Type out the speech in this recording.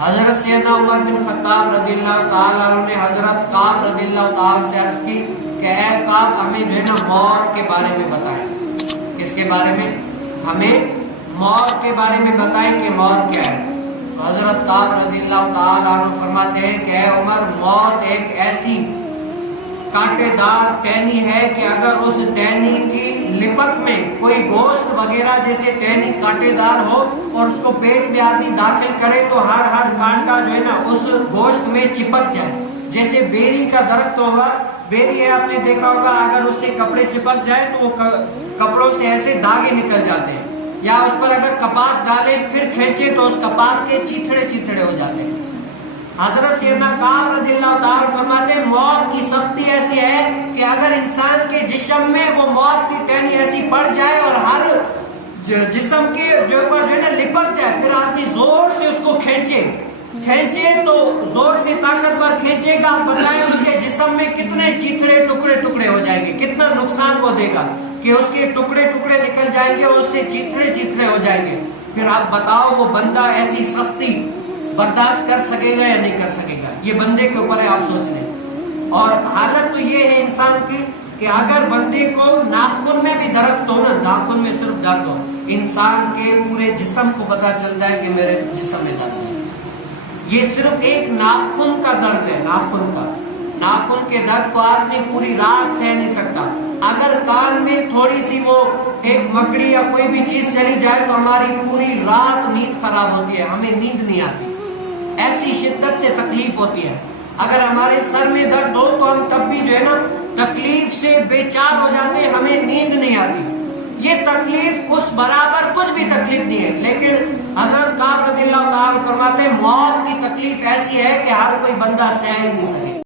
حضرت سیدنا عمر بن خطاب رضی اللہ تعالیٰ عنہ نے حضرت کعب رضی اللہ تعالیٰ سے عرض کی کہ اے کعب ہمیں جو ہے نا موت کے بارے میں بتائیں۔ کس کے بارے میں؟ ہمیں موت کے بارے میں بتائیں کہ موت کیا ہے۔ تو حضرت کعب رضی اللہ تعالیٰ عنہ فرماتے ہیں کہ اے عمر، موت ایک ایسی کانٹے دار ٹہنی ہے کہ اگر اس ٹہنی کی لپٹ میں کوئی گوشت وغیرہ جیسے ٹہنی کانٹے دار ہو اور اس کو پیٹ میں آدمی داخل کرے تو ہر کانٹا جو ہے نا اس گوشت میں چپک جائے۔ جیسے بیری کا درخت ہوگا، بیری ہے آپ نے دیکھا ہوگا، اگر اس سے کپڑے چپک جائیں تو وہ کپڑوں سے ایسے داغے نکل جاتے ہیں، یا اس پر اگر کپاس ڈالے پھر کھینچے تو اس کپاس کے چیتھڑے ہو جاتے ہیں۔ حضرت سیدنا کعب رضی اللہ تعالیٰ فرماتے ہیں موت کی سختی ایسی ہے کہ اگر انسان کے جسم میں وہ موت کی ٹہنی ایسی پڑ جائے اور ہر جسم کے جو پر جو ہے نا لپک جائے، پھر آدمی زور سے اس کو کھینچے تو زور سے طاقتور کھینچے گا، آپ بتائیں اس کے جسم میں کتنے چیتھڑے ٹکڑے ہو جائیں گے، کتنا نقصان وہ دے گا کہ اس کے ٹکڑے نکل جائیں گے اور اس سے چیتھڑے ہو جائیں گے۔ پھر آپ بتاؤ وہ بندہ ایسی سختی برداشت کر سکے گا یا نہیں کر سکے گا؟ یہ بندے کے اوپر ہے، آپ سوچ لیں۔ اور حالت تو یہ ہے انسان کی کہ اگر بندے کو ناخن میں بھی درد ہو نا، ناخن میں صرف درد ہو، انسان کے پورے جسم کو پتا چلتا ہے کہ میرے جسم میں درد ہے۔ یہ صرف ایک ناخن کا درد ہے، ناخن کے درد کو آدمی پوری رات سہ نہیں سکتا۔ اگر کان میں تھوڑی سی وہ ایک مکڑی یا کوئی بھی چیز چلی جائے تو ہماری پوری رات نیند خراب ہوتی ہے، ہمیں نیند نہیں آتی، ایسی شدت سے تکلیف ہوتی ہے۔ اگر ہمارے سر میں درد ہو تو ہم تب بھی جو ہے نا تکلیف سے بے چار ہو جاتے ہیں، ہمیں نیند نہیں آتی۔ یہ تکلیف اس برابر کچھ بھی تکلیف نہیں ہے، لیکن حضرت کعب رضی اللہ تعالیٰ فرماتے ہیں موت کی تکلیف ایسی ہے کہ ہر کوئی بندہ سہ ہی نہیں سکے۔